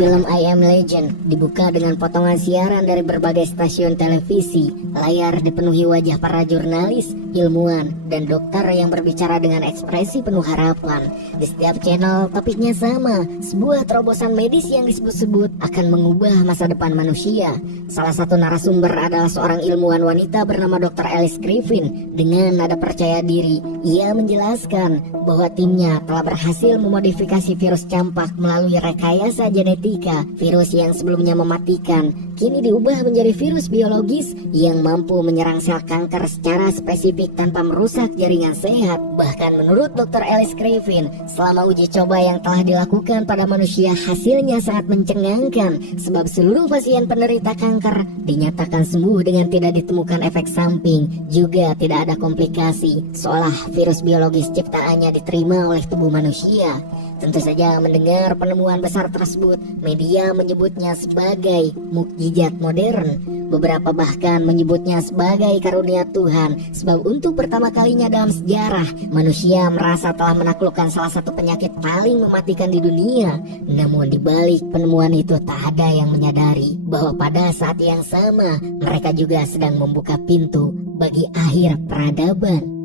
Film I Am Legend dibuka dengan potongan siaran dari berbagai stasiun televisi. Layar dipenuhi wajah para jurnalis, ilmuwan, dan dokter yang berbicara dengan ekspresi penuh harapan. Di setiap channel topiknya sama, sebuah terobosan medis yang disebut-sebut akan mengubah masa depan manusia. Salah satu narasumber adalah seorang ilmuwan wanita bernama Dr. Alice Griffin. Dengan nada percaya diri, ia menjelaskan bahwa timnya telah berhasil memodifikasi virus campak melalui rekayasa genetika. Virus yang sebelumnya mematikan kini diubah menjadi virus biologis yang mampu menyerang sel kanker secara spesifik tanpa merusak jaringan sehat. Bahkan menurut Dr. Alice Griffin, selama uji coba yang telah dilakukan pada manusia hasilnya sangat mencengangkan, sebab seluruh pasien penderita kanker dinyatakan sembuh dengan tidak ditemukan efek samping, juga tidak ada komplikasi, seolah virus biologis ciptaannya diterima oleh tubuh manusia. Tentu saja mendengar penemuan besar tersebut, media menyebutnya sebagai mukjizat modern. Beberapa bahkan menyebutnya sebagai karunia Tuhan, sebab untuk pertama kalinya dalam sejarah, manusia merasa telah menaklukkan salah satu penyakit paling mematikan di dunia. Namun di balik penemuan itu tak ada yang menyadari bahwa pada saat yang sama, mereka juga sedang membuka pintu bagi akhir peradaban.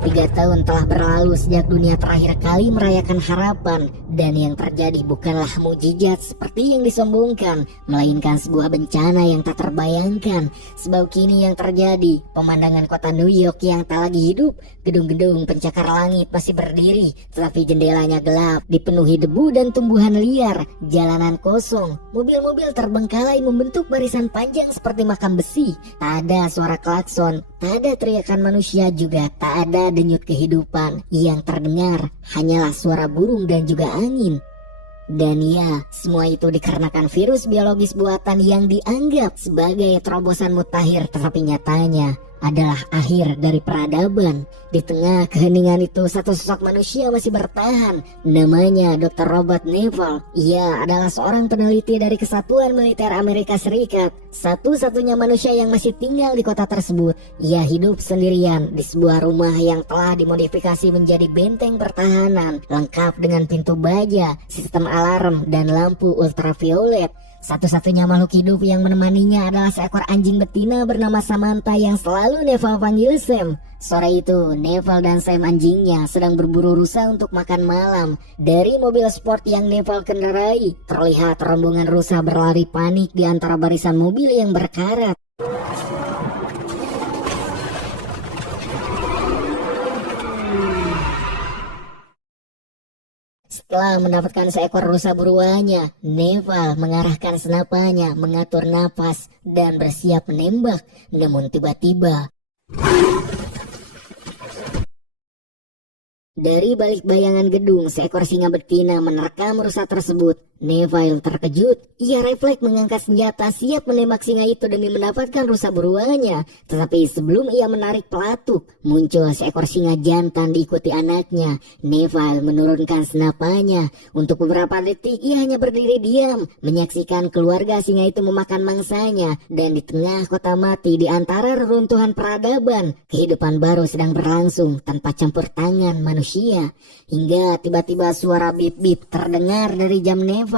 3 tahun telah berlalu sejak dunia terakhir kali merayakan harapan, dan yang terjadi bukanlah mukjizat seperti yang disombongkan, melainkan sebuah bencana yang tak terbayangkan. Sebab kini yang terjadi, pemandangan kota New York yang tak lagi hidup, gedung-gedung pencakar langit masih berdiri, tetapi jendelanya gelap, dipenuhi debu dan tumbuhan liar, jalanan kosong, mobil-mobil terbengkalai membentuk barisan panjang seperti makam besi. Tak ada suara klakson, tak ada teriakan manusia, juga tak ada denyut kehidupan. Yang terdengar hanyalah suara burung dan juga angin. Dan ya, semua itu dikarenakan virus biologis buatan yang dianggap sebagai terobosan mutakhir, tetapi nyatanya adalah akhir dari peradaban. Di tengah keheningan itu, satu sosok manusia masih bertahan. Namanya Dr. Robert Neville. Ia adalah seorang peneliti dari Kesatuan Militer Amerika Serikat, satu-satunya manusia yang masih tinggal di kota tersebut. Ia hidup sendirian di sebuah rumah yang telah dimodifikasi menjadi benteng pertahanan, lengkap dengan pintu baja, sistem alarm, dan lampu ultraviolet. Satu-satunya makhluk hidup yang menemaninya adalah seekor anjing betina bernama Samantha yang selalu Neville panggil Sam. Sore itu, Neville dan Sam anjingnya sedang berburu rusa untuk makan malam. Dari mobil sport yang Neville kendarai, terlihat rombongan rusa berlari panik di antara barisan mobil yang berkarat. Setelah mendapatkan seekor rusa buruannya, Neville mengarahkan senapannya, mengatur napas, dan bersiap menembak. Namun tiba-tiba, dari balik bayangan gedung, seekor singa betina menerkam rusa tersebut. Neville terkejut. Ia refleks mengangkat senjata, siap menembak singa itu demi mendapatkan rusa buruannya. Tetapi sebelum ia menarik pelatuk, muncul seekor singa jantan diikuti anaknya. Neville menurunkan senapannya. Untuk beberapa detik ia hanya berdiri diam, menyaksikan keluarga singa itu memakan mangsanya. Dan di tengah kota mati, di antara reruntuhan peradaban, kehidupan baru sedang berlangsung tanpa campur tangan manusia. Hingga tiba-tiba suara bip-bip terdengar dari jam Neville.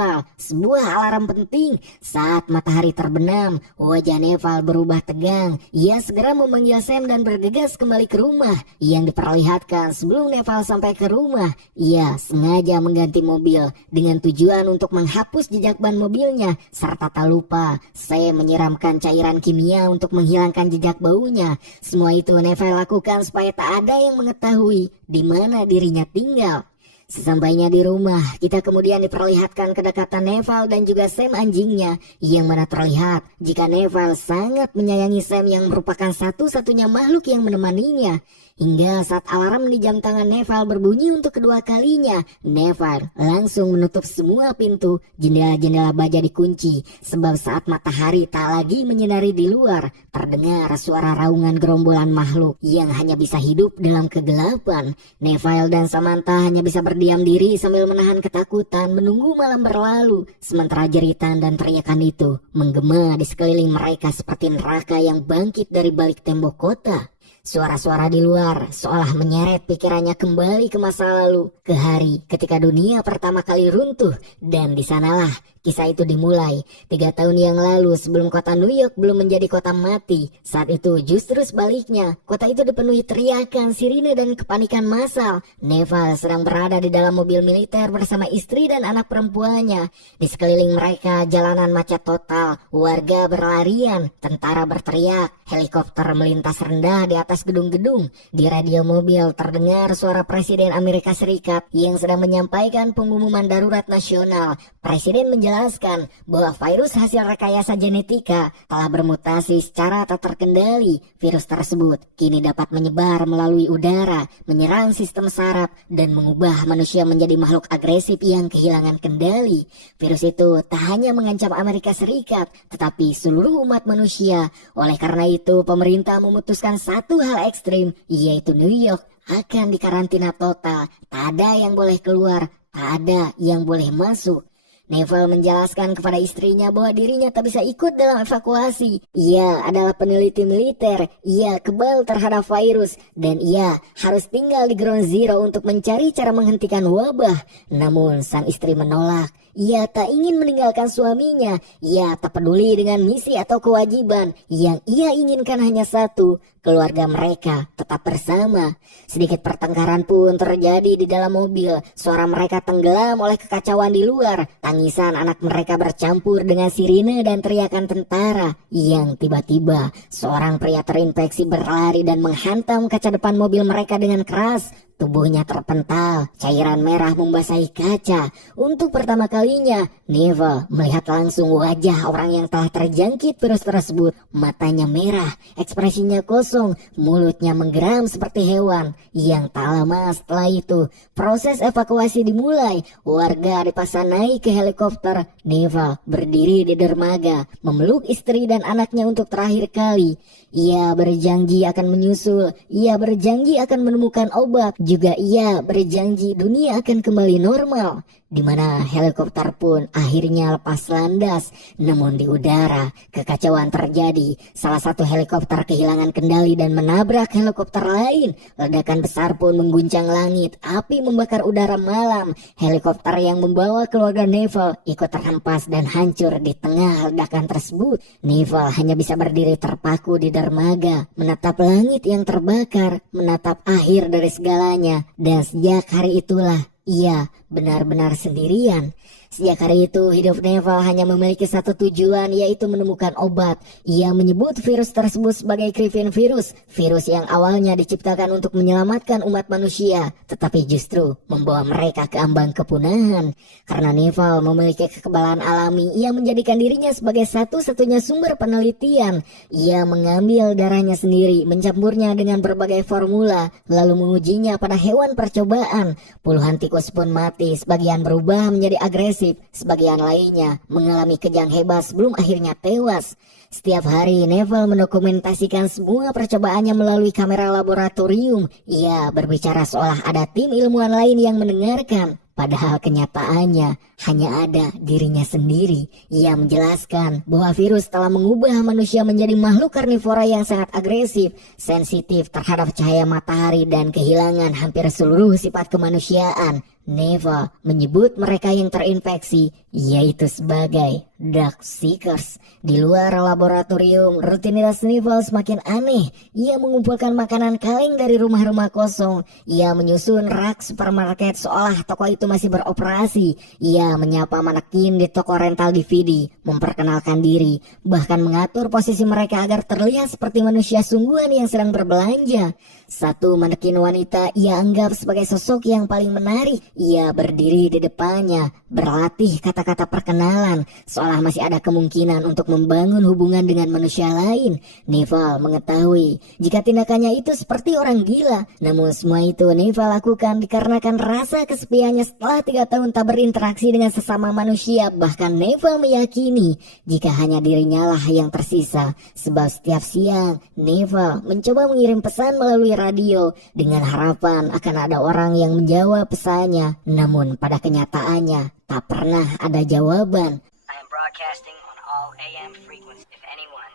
Sebuah alarm penting. Saat matahari terbenam, wajah Neville berubah tegang. Ia segera memanggil Sam dan bergegas kembali ke rumah. Yang diperlihatkan sebelum Neville sampai ke rumah, ia sengaja mengganti mobil dengan tujuan untuk menghapus jejak ban mobilnya. Serta tak lupa, Sam menyiramkan cairan kimia untuk menghilangkan jejak baunya. Semua itu Neville lakukan supaya tak ada yang mengetahui di mana dirinya tinggal. Sesampainya di rumah, kita kemudian diperlihatkan kedekatan Neville dan juga Sam anjingnya, yang mana terlihat jika Neville sangat menyayangi Sam yang merupakan satu-satunya makhluk yang menemaninya. Hingga saat alarm di jam tangan Neville berbunyi untuk kedua kalinya, Neville langsung menutup semua pintu, jendela-jendela baja dikunci, sebab saat matahari tak lagi menyinari di luar, terdengar suara raungan gerombolan makhluk yang hanya bisa hidup dalam kegelapan. Neville dan Samantha hanya bisa berdiam diri sambil menahan ketakutan menunggu malam berlalu, sementara jeritan dan teriakan itu menggema di sekeliling mereka seperti neraka yang bangkit dari balik tembok kota. Suara-suara di luar seolah menyeret pikirannya kembali ke masa lalu, ke hari ketika dunia pertama kali runtuh, dan di sanalah kisah itu dimulai. 3 tahun yang lalu sebelum kota New York belum menjadi kota mati, saat itu justru sebaliknya, kota itu dipenuhi teriakan, sirine dan kepanikan massal. Neval sedang berada di dalam mobil militer bersama istri dan anak perempuannya. Di sekeliling mereka jalanan macet total, warga berlarian, tentara berteriak, helikopter melintas rendah di atas gedung-gedung. Di radio mobil terdengar suara Presiden Amerika Serikat yang sedang menyampaikan pengumuman darurat nasional. Presiden menjelaskan bahwa virus hasil rekayasa genetika telah bermutasi secara tak terkendali. Virus tersebut kini dapat menyebar melalui udara, menyerang sistem saraf, dan mengubah manusia menjadi makhluk agresif yang kehilangan kendali. Virus itu tak hanya mengancam Amerika Serikat, tetapi seluruh umat manusia. Oleh karena itu, pemerintah memutuskan satu hal ekstrim, yaitu New York akan dikarantina total. Tak ada yang boleh keluar, tak ada yang boleh masuk. Neval menjelaskan kepada istrinya bahwa dirinya tak bisa ikut dalam evakuasi. Ia adalah peneliti militer, ia kebal terhadap virus, dan ia harus tinggal di ground zero untuk mencari cara menghentikan wabah. Namun sang istri menolak. Ia tak ingin meninggalkan suaminya. Ia tak peduli dengan misi atau kewajiban. Yang ia inginkan hanya satu, keluarga mereka tetap bersama. Sedikit pertengkaran pun terjadi di dalam mobil. Suara mereka tenggelam oleh kekacauan di luar. Tangisan anak mereka bercampur dengan sirine dan teriakan tentara. Yang tiba-tiba seorang pria terinfeksi berlari dan menghantam kaca depan mobil mereka dengan keras. Tubuhnya terpental, cairan merah membasahi kaca. Untuk pertama kalinya, Neval melihat langsung wajah orang yang telah terjangkit virus tersebut. Matanya merah, ekspresinya kosong, mulutnya menggeram seperti hewan. Yang tak lama setelah itu, proses evakuasi dimulai. Warga dipaksa naik ke helikopter. Neval berdiri di dermaga, memeluk istri dan anaknya untuk terakhir kali. Ia berjanji akan menyusul, ia berjanji akan menemukan obat, juga ia berjanji dunia akan kembali normal. Di mana helikopter pun akhirnya lepas landas. Namun di udara, kekacauan terjadi. Salah satu helikopter kehilangan kendali dan menabrak helikopter lain. Ledakan besar pun mengguncang langit, api membakar udara malam. Helikopter yang membawa keluarga Neval ikut terhempas dan hancur di tengah ledakan tersebut. Neval hanya bisa berdiri terpaku di dermaga, menatap langit yang terbakar, menatap akhir dari segalanya. Dan sejak hari itulah ia benar-benar sendirian. Sejak hari itu, hidup Neval hanya memiliki satu tujuan, yaitu menemukan obat. Ia menyebut virus tersebut sebagai Griffin virus, virus yang awalnya diciptakan untuk menyelamatkan umat manusia, tetapi justru membawa mereka ke ambang kepunahan. Karena Neval memiliki kekebalan alami, ia menjadikan dirinya sebagai satu-satunya sumber penelitian. Ia mengambil darahnya sendiri, mencampurnya dengan berbagai formula, lalu mengujinya pada hewan percobaan. Puluhan tikus pun mati, sebagian berubah menjadi agresif, sebagian lainnya mengalami kejang hebat sebelum akhirnya tewas. Setiap hari Neval mendokumentasikan semua percobaannya melalui kamera laboratorium. Ia berbicara seolah ada tim ilmuwan lain yang mendengarkan. Padahal kenyataannya hanya ada dirinya sendiri. Ia menjelaskan bahwa virus telah mengubah manusia menjadi makhluk karnivora yang sangat agresif, sensitif terhadap cahaya matahari dan kehilangan hampir seluruh sifat kemanusiaan. Neval menyebut mereka yang terinfeksi yaitu sebagai Dark Seekers. Di luar laboratorium, rutinitas Neval semakin aneh. Ia mengumpulkan makanan kaleng dari rumah-rumah kosong. Ia menyusun rak supermarket seolah toko itu masih beroperasi. Ia menyapa manekin di toko rental DVD, memperkenalkan diri, bahkan mengatur posisi mereka agar terlihat seperti manusia sungguhan yang sedang berbelanja. Satu manekin wanita ia anggap sebagai sosok yang paling menarik. Ia berdiri di depannya, berlatih kata-kata perkenalan, seolah masih ada kemungkinan untuk membangun hubungan dengan manusia lain. Neval mengetahui jika tindakannya itu seperti orang gila. Namun semua itu Neval lakukan dikarenakan rasa kesepiannya setelah 3 tahun tak berinteraksi dengan sesama manusia. Bahkan Neval meyakini jika hanya dirinya lah yang tersisa. Sebab setiap siang Neval mencoba mengirim pesan melalui radio dengan harapan akan ada orang yang menjawab pesannya. Namun pada kenyataannya tak pernah ada jawaban. I am broadcasting on all AM frequencies. If anyone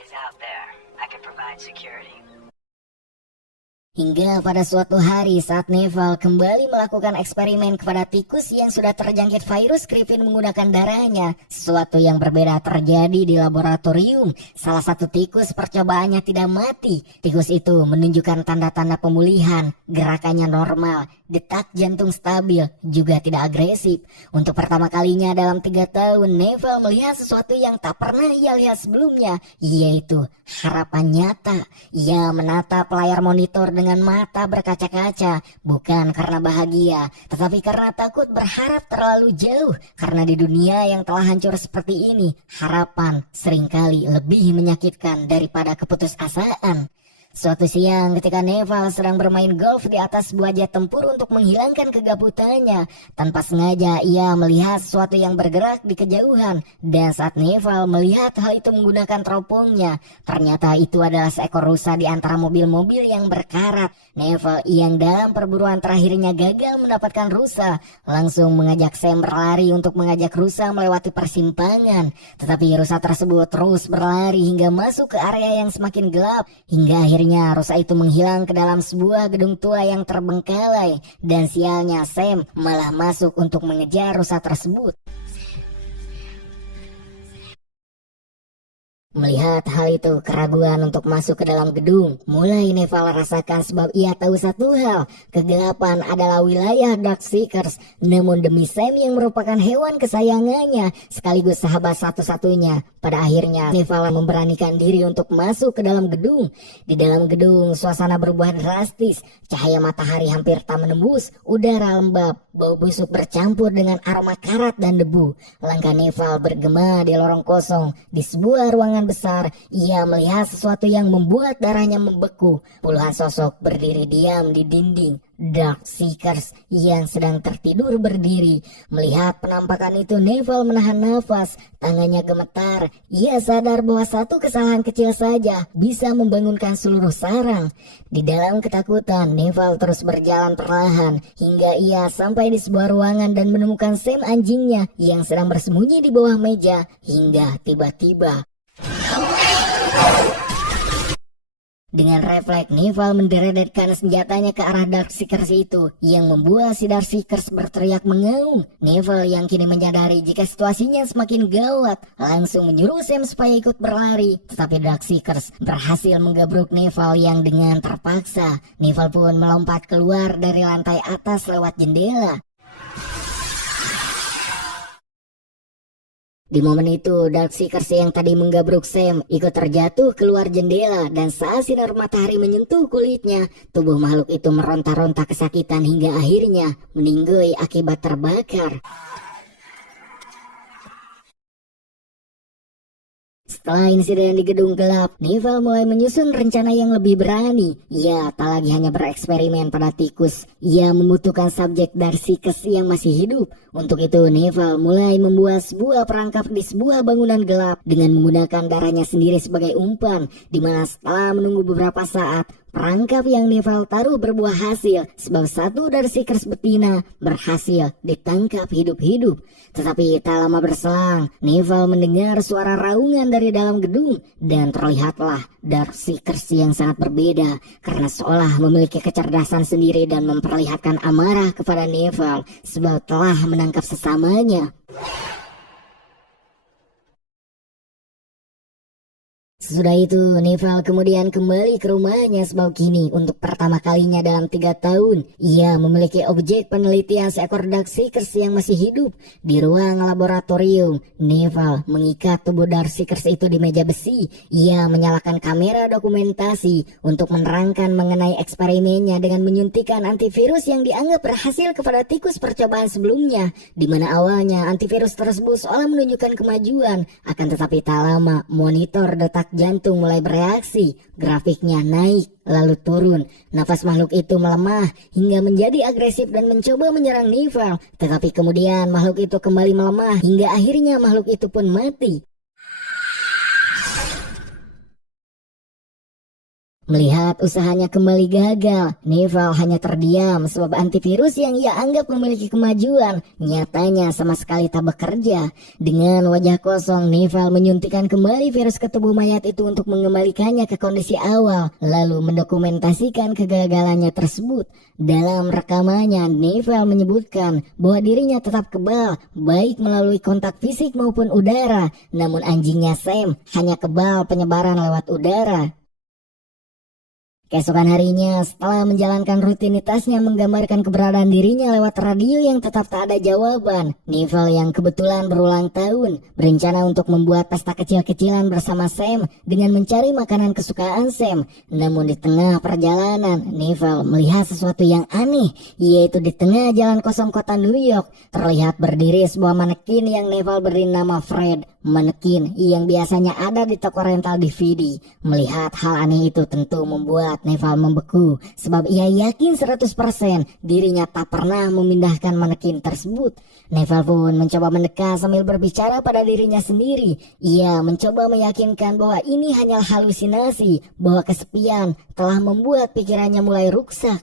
is out there, I can provide security. Hingga pada suatu hari saat Neval kembali melakukan eksperimen kepada tikus yang sudah terjangkit virus Griffin menggunakan darahnya, sesuatu yang berbeda terjadi di laboratorium. Salah satu tikus percobaannya tidak mati. Tikus itu menunjukkan tanda-tanda pemulihan, gerakannya normal, detak jantung stabil, juga tidak agresif. Untuk pertama kalinya dalam 3 tahun, Neval melihat sesuatu yang tak pernah ia lihat sebelumnya, yaitu harapan nyata. Ia menatap layar monitor dengan mata berkaca-kaca, bukan karena bahagia, tetapi karena takut berharap terlalu jauh. Karena di dunia yang telah hancur seperti ini, harapan seringkali lebih menyakitkan daripada keputusasaan. Suatu siang ketika Neval sedang bermain golf di atas sebuah jet tempur untuk menghilangkan kegabutannya, tanpa sengaja ia melihat sesuatu yang bergerak di kejauhan. Dan saat Neval melihat hal itu menggunakan teropongnya, ternyata itu adalah seekor rusa di antara mobil-mobil yang berkarat. Neval yang dalam perburuan terakhirnya gagal mendapatkan rusa, langsung mengajak Sam berlari untuk mengajak rusa melewati persimpangan. Tetapi rusa tersebut terus berlari hingga masuk ke area yang semakin gelap, hingga akhirnya rusa itu menghilang ke dalam sebuah gedung tua yang terbengkalai. Dan sialnya Sam malah masuk untuk mengejar rusa tersebut. Melihat hal itu, keraguan untuk masuk ke dalam gedung mulai Neval rasakan, sebab ia tahu satu hal, kegelapan adalah wilayah Darkseekers. Namun demi Sam yang merupakan hewan kesayangannya sekaligus sahabat satu-satunya, pada akhirnya Neval memberanikan diri untuk masuk ke dalam gedung. Di dalam gedung suasana berubah drastis, cahaya matahari hampir tak menembus, udara lembab, bau busuk bercampur dengan aroma karat dan debu. Langkah Neval bergema di lorong kosong. Di sebuah ruangan besar, ia melihat sesuatu yang membuat darahnya membeku. Puluhan sosok berdiri diam di dinding. Darkseekers yang sedang tertidur berdiri. Melihat penampakan itu, Neval menahan nafas, tangannya gemetar. Ia sadar bahwa satu kesalahan kecil saja bisa membangunkan seluruh sarang. Di dalam ketakutan, Neval terus berjalan perlahan hingga ia sampai di sebuah ruangan dan menemukan Sam anjingnya yang sedang bersembunyi di bawah meja. Hingga tiba-tiba dengan refleks, Neval menderedetkan senjatanya ke arah Darkseekers itu, yang membuat si Darkseekers berteriak mengaum. Neval yang kini menyadari jika situasinya semakin gawat, langsung menyuruh Sam supaya ikut berlari. Tetapi Darkseekers berhasil menggabruk Neval yang dengan terpaksa. Neval pun melompat keluar dari lantai atas lewat jendela. Di momen itu, Darkseekers yang tadi menggabruk Sam ikut terjatuh keluar jendela, dan saat sinar matahari menyentuh kulitnya, tubuh makhluk itu meronta-ronta kesakitan hingga akhirnya meninggoy akibat terbakar. Setelah insiden di gedung gelap, Neval mulai menyusun rencana yang lebih berani. Ia tak lagi hanya bereksperimen pada tikus, ia membutuhkan subjek Darkseekers yang masih hidup. Untuk itu, Neval mulai membuat sebuah perangkap di sebuah bangunan gelap dengan menggunakan darahnya sendiri sebagai umpan, di mana setelah menunggu beberapa saat, perangkap yang Neval taruh berbuah hasil, sebab satu Darkseekers betina berhasil ditangkap hidup-hidup. Tetapi tak lama berselang, Neval mendengar suara raungan dari dalam gedung, dan terlihatlah Darkseekers yang sangat berbeda, karena seolah memiliki kecerdasan sendiri dan memperlihatkan amarah kepada Neval, sebab telah menangkap sesamanya. Sesudah itu, Neval kemudian kembali ke rumahnya, sebab kini untuk pertama kalinya dalam 3 tahun, ia memiliki objek penelitian seekor Darkseekers yang masih hidup. Di ruang laboratorium, Neval mengikat tubuh Darkseekers itu di meja besi. Ia menyalakan kamera dokumentasi untuk menerangkan mengenai eksperimennya dengan menyuntikkan antivirus yang dianggap berhasil kepada tikus percobaan sebelumnya, di mana awalnya antivirus tersebut seolah menunjukkan kemajuan. Akan tetapi tak lama, monitor detak jantung mulai bereaksi, grafiknya naik lalu turun. Nafas makhluk itu melemah hingga menjadi agresif dan mencoba menyerang Neval. Tetapi kemudian makhluk itu kembali melemah hingga akhirnya makhluk itu pun mati. Melihat usahanya kembali gagal, Neval hanya terdiam sebab antivirus yang ia anggap memiliki kemajuan nyatanya sama sekali tak bekerja. Dengan wajah kosong, Neval menyuntikkan kembali virus ke tubuh mayat itu untuk mengembalikannya ke kondisi awal, lalu mendokumentasikan kegagalannya tersebut. Dalam rekamannya, Neval menyebutkan bahwa dirinya tetap kebal, baik melalui kontak fisik maupun udara, namun anjingnya Sam hanya kebal penyebaran lewat udara. Keesokan harinya, setelah menjalankan rutinitasnya menggambarkan keberadaan dirinya lewat radio yang tetap tak ada jawaban, Neval yang kebetulan berulang tahun berencana untuk membuat pesta kecil-kecilan bersama Sam dengan mencari makanan kesukaan Sam. Namun di tengah perjalanan, Neval melihat sesuatu yang aneh, yaitu di tengah jalan kosong kota New York terlihat berdiri sebuah manekin yang Neval beri nama Fred. Manekin yang biasanya ada di toko rental DVD. Melihat hal aneh itu tentu membuat Neval membeku, sebab ia yakin 100% dirinya tak pernah memindahkan manekin tersebut. Neval pun mencoba mendekat sambil berbicara pada dirinya sendiri. Ia mencoba meyakinkan bahwa ini hanyalah halusinasi, bahwa kesepian telah membuat pikirannya mulai rusak.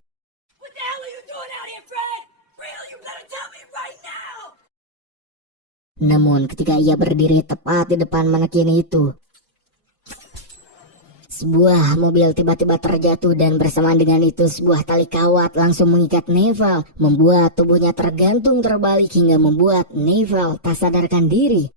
What the hell are you doing out here, Fred? Real, you better tell me right now! Namun ketika ia berdiri tepat di depan manekin itu, sebuah mobil tiba-tiba terjatuh dan bersamaan dengan itu sebuah tali kawat langsung mengikat Neval, membuat tubuhnya tergantung terbalik hingga membuat Neval tak sadarkan diri.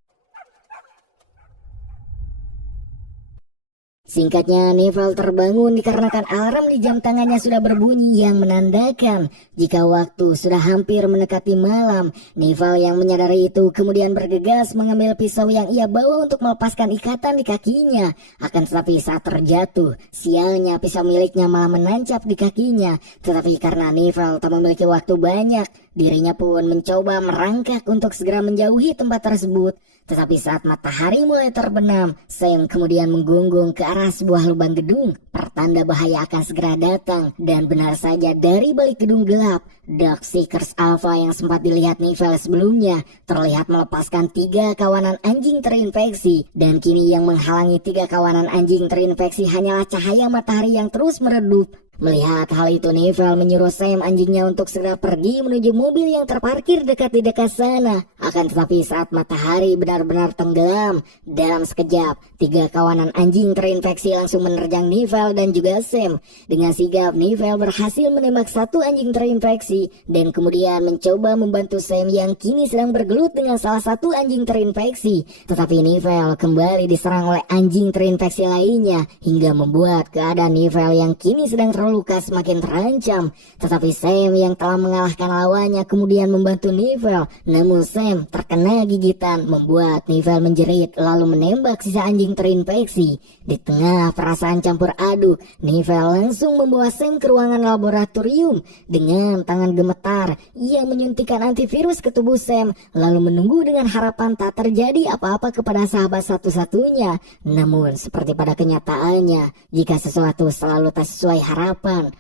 Singkatnya, Neval terbangun dikarenakan alarm di jam tangannya sudah berbunyi yang menandakan jika waktu sudah hampir mendekati malam. Neval yang menyadari itu kemudian bergegas mengambil pisau yang ia bawa untuk melepaskan ikatan di kakinya. Akan tetapi saat terjatuh, sialnya pisau miliknya malah menancap di kakinya. Tetapi karena Neval tak memiliki waktu banyak, dirinya pun mencoba merangkak untuk segera menjauhi tempat tersebut. Tetapi saat matahari mulai terbenam, Sam kemudian menggonggong ke arah sebuah lubang gedung. Pertanda bahaya akan segera datang. Dan benar saja dari balik gedung gelap, Dark Seekers Alpha yang sempat dilihat Neval sebelumnya terlihat melepaskan 3 kawanan anjing terinfeksi. Dan kini yang menghalangi 3 kawanan anjing terinfeksi hanyalah cahaya matahari yang terus meredup. Melihat hal itu, Neval menyuruh Sam anjingnya untuk segera pergi menuju mobil yang terparkir dekat di dekat sana. Akan tetapi saat matahari benar-benar tenggelam, dalam sekejap 3 kawanan anjing terinfeksi langsung menerjang Neval dan juga Sam. Dengan sigap, Neval berhasil menembak 1 anjing terinfeksi dan kemudian mencoba membantu Sam yang kini sedang bergelut dengan salah 1 anjing terinfeksi. Tetapi Neval kembali diserang oleh anjing terinfeksi lainnya hingga membuat keadaan Neval yang kini sedang luka semakin terancam. Tetapi Sam yang telah mengalahkan lawannya kemudian membantu Neval. Namun Sam terkena gigitan membuat Neval menjerit lalu menembak sisa anjing terinfeksi. Di tengah perasaan campur aduk, Neval langsung membawa Sam ke ruangan laboratorium. Dengan tangan gemetar, ia menyuntikkan antivirus ke tubuh Sam lalu menunggu dengan harapan tak terjadi apa-apa kepada sahabat satu-satunya. Namun seperti pada kenyataannya, jika sesuatu selalu tak sesuai harapan,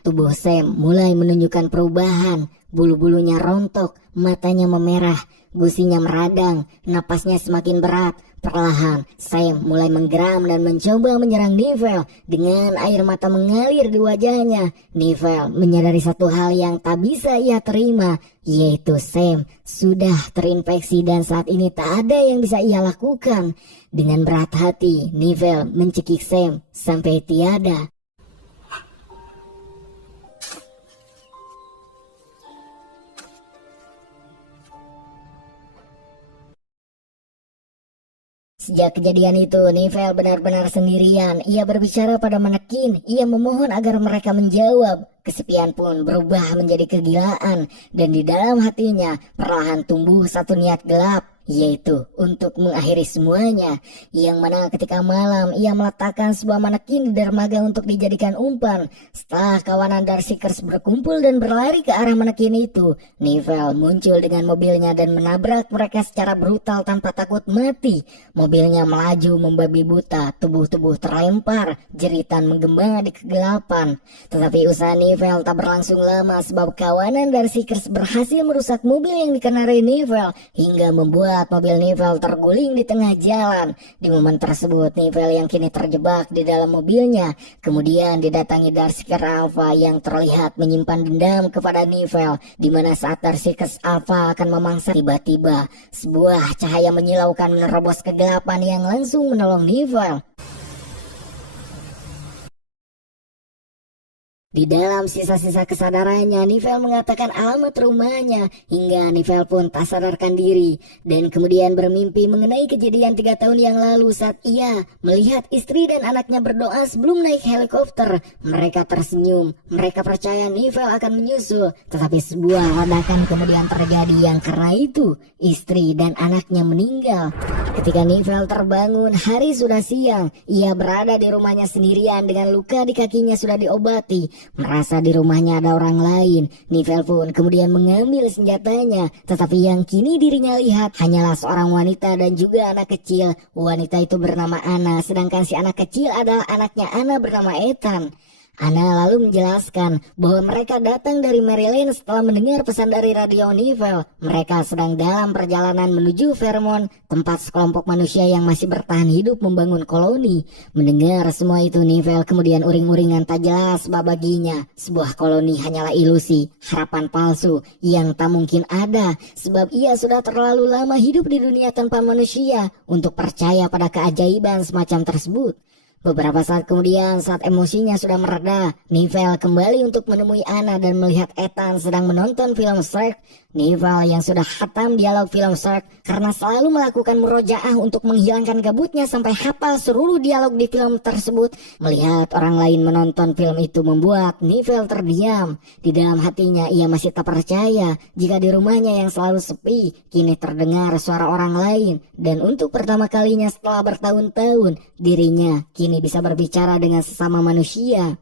tubuh Sam mulai menunjukkan perubahan. Bulu-bulunya rontok, matanya memerah, gusinya meradang, napasnya semakin berat. Perlahan, Sam mulai menggeram dan mencoba menyerang Neval. Dengan air mata mengalir di wajahnya, Neval menyadari satu hal yang tak bisa ia terima, yaitu Sam sudah terinfeksi dan saat ini tak ada yang bisa ia lakukan. Dengan berat hati, Neval mencekik Sam sampai tiada. Sejak kejadian itu, Neval benar-benar sendirian. Ia berbicara pada manekin. Ia memohon agar mereka menjawab. Kesepian pun berubah menjadi kegilaan. Dan di dalam hatinya perlahan tumbuh satu niat gelap, yaitu untuk mengakhiri semuanya. Yang mana ketika malam ia meletakkan sebuah manekin di dermaga untuk dijadikan umpan. Setelah kawanan Dark Seekers berkumpul dan berlari ke arah manekin itu, Neval muncul dengan mobilnya dan menabrak mereka secara brutal tanpa takut mati. Mobilnya melaju membabi buta, tubuh-tubuh terlempar, jeritan menggema di kegelapan. Tetapi usaha Neval tak berlangsung lama sebab kawanan Dark Seekers berhasil merusak mobil yang dikendarai Neval hingga membuat membuat mobil Nivel terguling di tengah jalan. Di momen tersebut, Nivel yang kini terjebak di dalam mobilnya kemudian didatangi Darkseeker Alpha yang terlihat menyimpan dendam kepada Nivel, di mana saat Darkseeker Alpha akan memangsa, tiba-tiba sebuah cahaya menyilaukan menerobos kegelapan yang langsung menolong Nivel. Di dalam sisa-sisa kesadarannya, Nivel mengatakan alamat rumahnya hingga Nivel pun tak sadarkan diri dan kemudian bermimpi mengenai kejadian 3 tahun yang lalu saat ia melihat istri dan anaknya berdoa sebelum naik helikopter. Mereka tersenyum, mereka percaya Nivel akan menyusul, tetapi sebuah ledakan kemudian terjadi yang karena itu istri dan anaknya meninggal. Ketika Nivel terbangun, hari sudah siang. Ia berada di rumahnya sendirian dengan luka di kakinya sudah diobati. Merasa di rumahnya ada orang lain, Nivel pun kemudian mengambil senjatanya. Tetapi yang kini dirinya lihat hanyalah seorang wanita dan juga anak kecil. Wanita itu bernama Anna, sedangkan si anak kecil adalah anaknya Anna bernama Ethan. Anna lalu menjelaskan bahwa mereka datang dari Maryland setelah mendengar pesan dari radio Nivel. Mereka sedang dalam perjalanan menuju Vermont, tempat sekelompok manusia yang masih bertahan hidup membangun koloni. Mendengar semua itu, Nivel kemudian uring-uringan tak jelas baginya. Sebuah koloni hanyalah ilusi, harapan palsu yang tak mungkin ada, sebab ia sudah terlalu lama hidup di dunia tanpa manusia untuk percaya pada keajaiban semacam tersebut. Beberapa saat kemudian, saat emosinya sudah mereda, Nivel kembali untuk menemui Anna dan melihat Ethan sedang menonton film Shrek. Nivel yang sudah khatam dialog film Shrek karena selalu melakukan murojaah untuk menghilangkan gabutnya sampai hafal seluruh dialog di film tersebut. Melihat orang lain menonton film itu membuat Nivel terdiam. Di dalam hatinya ia masih tak percaya jika di rumahnya yang selalu sepi kini terdengar suara orang lain. Dan untuk pertama kalinya setelah bertahun-tahun, dirinya kini bisa berbicara dengan sesama manusia.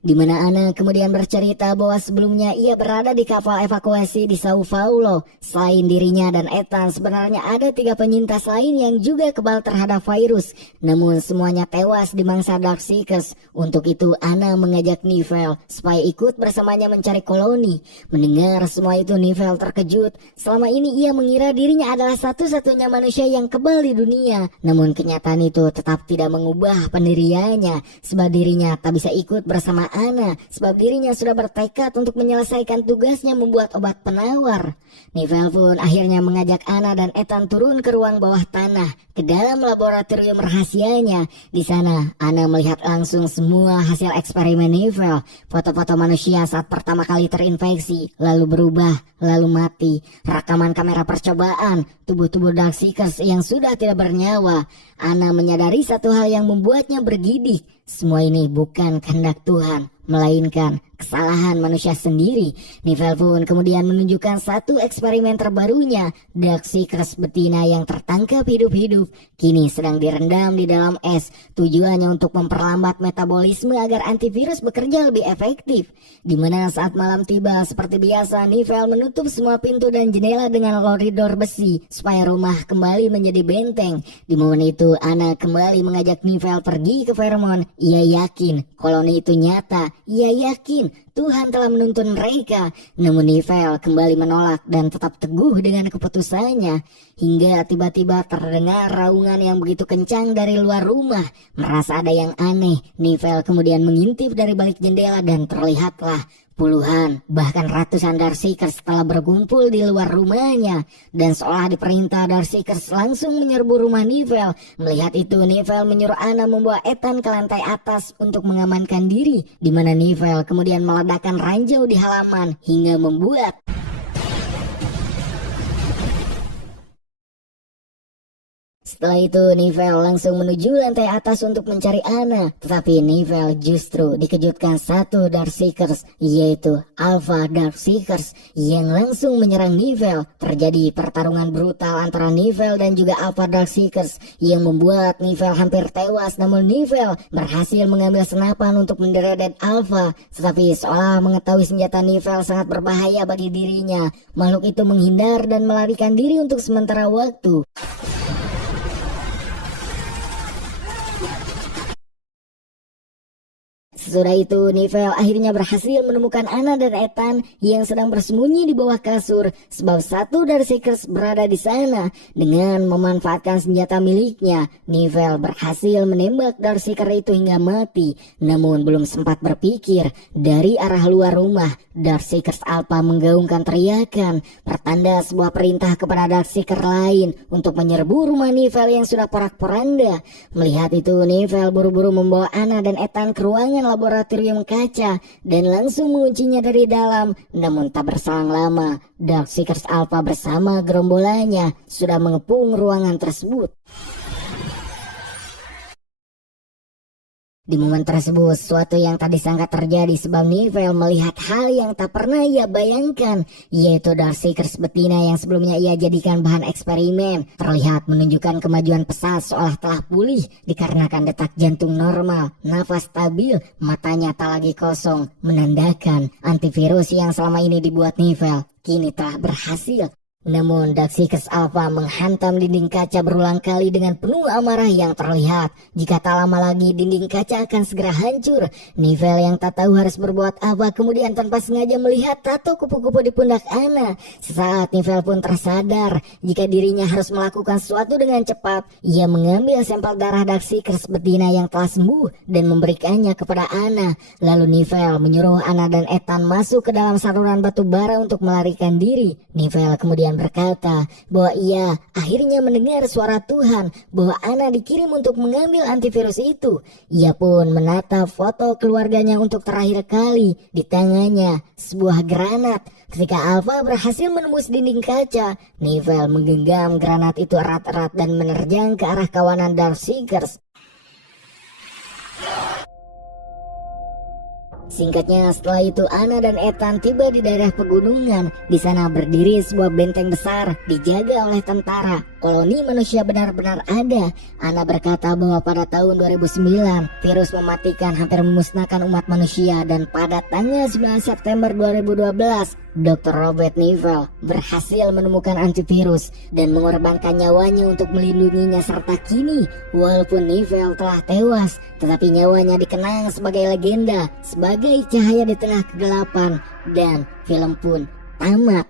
Di mana Anna kemudian bercerita bahwa sebelumnya ia berada di kapal evakuasi di Sao Paulo. Selain dirinya dan Ethan, sebenarnya ada 3 penyintas lain yang juga kebal terhadap virus. Namun semuanya tewas di mangsa Darkseekers. Untuk itu Anna mengajak Nivel supaya ikut bersamanya mencari koloni. Mendengar semua itu, Nivel terkejut. Selama ini ia mengira dirinya adalah satu-satunya manusia yang kebal di dunia. Namun kenyataan itu tetap tidak mengubah pendiriannya, sebab dirinya tak bisa ikut bersama Anna sebab dirinya sudah bertekad untuk menyelesaikan tugasnya membuat obat penawar. Nivel pun akhirnya mengajak Anna dan Ethan turun ke ruang bawah tanah ke dalam laboratorium rahasianya. Di sana Anna melihat langsung semua hasil eksperimen Nivel, foto-foto manusia saat pertama kali terinfeksi lalu berubah lalu mati, rekaman kamera percobaan, tubuh-tubuh Darkseekers yang sudah tidak bernyawa. Anna menyadari satu hal yang membuatnya bergidik. Semua ini bukan kehendak Tuhan, melainkan kesalahan manusia sendiri. Nivel pun kemudian menunjukkan satu eksperimen terbarunya. Darkseekers betina yang tertangkap hidup-hidup kini sedang direndam di dalam es. Tujuannya untuk memperlambat metabolisme agar antivirus bekerja lebih efektif. Di mana saat malam tiba, seperti biasa Nivel menutup semua pintu dan jendela dengan koridor besi supaya rumah kembali menjadi benteng. Di momen itu Anna kembali mengajak Nivel pergi ke Vermont. Ia yakin koloni itu nyata. Ia yakin Tuhan telah menuntun mereka. Namun Nivel kembali menolak dan tetap teguh dengan keputusannya. Hingga tiba-tiba terdengar raungan yang begitu kencang dari luar rumah. Merasa ada yang aneh, Nivel kemudian mengintip dari balik jendela dan terlihatlah puluhan, bahkan ratusan Darkseekers telah berkumpul di luar rumahnya. Dan seolah diperintah, Darkseekers langsung menyerbu rumah Nivel. Melihat itu, Nivel menyuruh Anna membawa Ethan ke lantai atas untuk mengamankan diri. Di mana Nivel kemudian meledakkan ranjau di halaman hingga membuat Setelah itu Nivel langsung menuju lantai atas untuk mencari Anna. Tetapi Nivel justru dikejutkan satu Darkseekers, yaitu Alpha Darkseekers yang langsung menyerang Nivel. Terjadi pertarungan brutal antara Nivel dan juga Alpha Darkseekers yang membuat Nivel hampir tewas. Namun Nivel berhasil mengambil senapan untuk menderedet Alpha. Tetapi seolah mengetahui senjata Nivel sangat berbahaya bagi dirinya, makhluk itu menghindar dan melarikan diri untuk sementara waktu. Sesudah itu, Neville akhirnya berhasil menemukan Anna dan Ethan yang sedang bersembunyi di bawah kasur, sebab satu Darkseekers berada di sana. Dengan memanfaatkan senjata miliknya, Neville berhasil menembak Darkseeker itu hingga mati. Namun belum sempat berpikir, dari arah luar rumah, Darkseekers Alpha menggaungkan teriakan, pertanda sebuah perintah kepada Darkseeker lain untuk menyerbu rumah Neville yang sudah porak-poranda. Melihat itu, Neville buru-buru membawa Anna dan Ethan ke ruangan laboratorium kaca dan langsung menguncinya dari dalam. Namun tak berselang lama, Darkseekers Alpha bersama gerombolannya sudah mengepung ruangan tersebut. Di momen tersebut, sesuatu yang tak disangka terjadi sebab Neville melihat hal yang tak pernah ia bayangkan, yaitu Darkseekers betina yang sebelumnya ia jadikan bahan eksperimen terlihat menunjukkan kemajuan pesat seolah telah pulih dikarenakan detak jantung normal, nafas stabil, matanya tak lagi kosong, menandakan antivirus yang selama ini dibuat Neville kini telah berhasil. Namun Darkseekers Alpha menghantam dinding kaca berulang kali dengan penuh amarah yang terlihat. Jika tak lama lagi dinding kaca akan segera hancur. Neville yang tak tahu harus berbuat apa kemudian tanpa sengaja melihat tato kupu-kupu di pundak Anna. Sesaat Neville pun tersadar jika dirinya harus melakukan sesuatu dengan cepat. Ia mengambil sampel darah Darkseekers betina yang telah sembuh dan memberikannya kepada Anna. Lalu Neville menyuruh Anna dan Ethan masuk ke dalam saluran batu bara untuk melarikan diri. Neville kemudian berkata bahwa ia akhirnya mendengar suara Tuhan bahwa Anna dikirim untuk mengambil antivirus itu. Ia pun menatap foto keluarganya untuk terakhir kali. Di tangannya sebuah granat. Ketika Alpha berhasil menembus dinding kaca, Neville menggenggam granat itu erat-erat dan menerjang ke arah kawanan Darkseekers. Singkatnya, setelah itu Anna dan Ethan tiba di daerah pegunungan. Di sana berdiri sebuah benteng besar dijaga oleh tentara. Koloni manusia benar-benar ada. Anna berkata bahwa pada tahun 2009 virus mematikan hampir memusnahkan umat manusia, dan pada tanggal 9 September 2012 Dr. Robert Neville berhasil menemukan antivirus dan mengorbankan nyawanya untuk melindunginya, serta kini walaupun Neville telah tewas, tetapi nyawanya dikenang sebagai legenda, sebagai cahaya di tengah kegelapan, dan film pun tamat.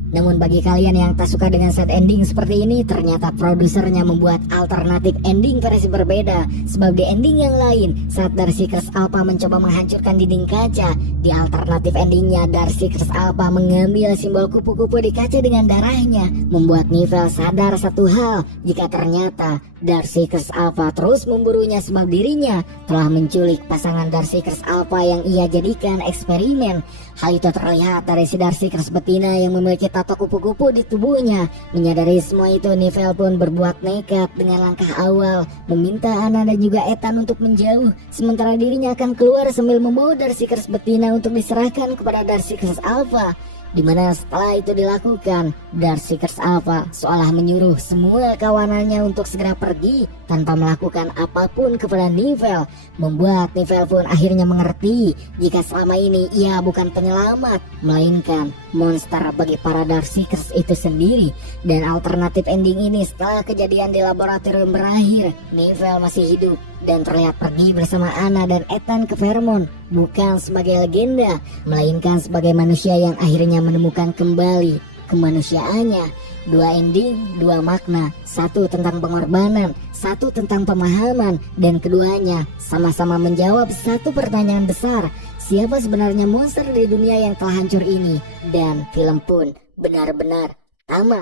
Namun bagi kalian yang tak suka dengan sad ending seperti ini, ternyata produsernya membuat alternatif ending versi berbeda. Sebab di ending yang lain, saat Darkseekers Alpha mencoba menghancurkan dinding kaca, di alternatif endingnya Darkseekers Alpha mengambil simbol kupu-kupu di kaca dengan darahnya, membuat Neville sadar satu hal, jika ternyata Darkseekers Alpha terus memburunya sebab dirinya telah menculik pasangan Darkseekers Alpha yang ia jadikan eksperimen. Hal itu terlihat dari si Darkseekers betina yang memiliki tato kupu-kupu di tubuhnya. Menyadari semua itu, Neville pun berbuat nekat dengan langkah awal, meminta Anna dan juga Ethan untuk menjauh, sementara dirinya akan keluar sambil membawa Darkseekers betina untuk diserahkan kepada Darkseekers Alpha. Dimana setelah itu dilakukan, Darkseekers Alpha seolah menyuruh semua kawanannya untuk segera pergi tanpa melakukan apapun kepada Neville, membuat Neville pun akhirnya mengerti jika selama ini ia bukan penyelamat, melainkan monster bagi para Darkseekers itu sendiri. Dan alternatif ending ini, setelah kejadian di laboratorium berakhir, Neville masih hidup dan terlihat pergi bersama Anna dan Ethan ke Vermont, bukan sebagai legenda, melainkan sebagai manusia yang akhirnya menemukan kembali kemanusiaannya. Dua ending, dua makna, satu tentang pengorbanan, satu tentang pemahaman, dan keduanya sama-sama menjawab satu pertanyaan besar: siapa sebenarnya monster di dunia yang telah hancur ini? Dan film pun benar-benar tamat.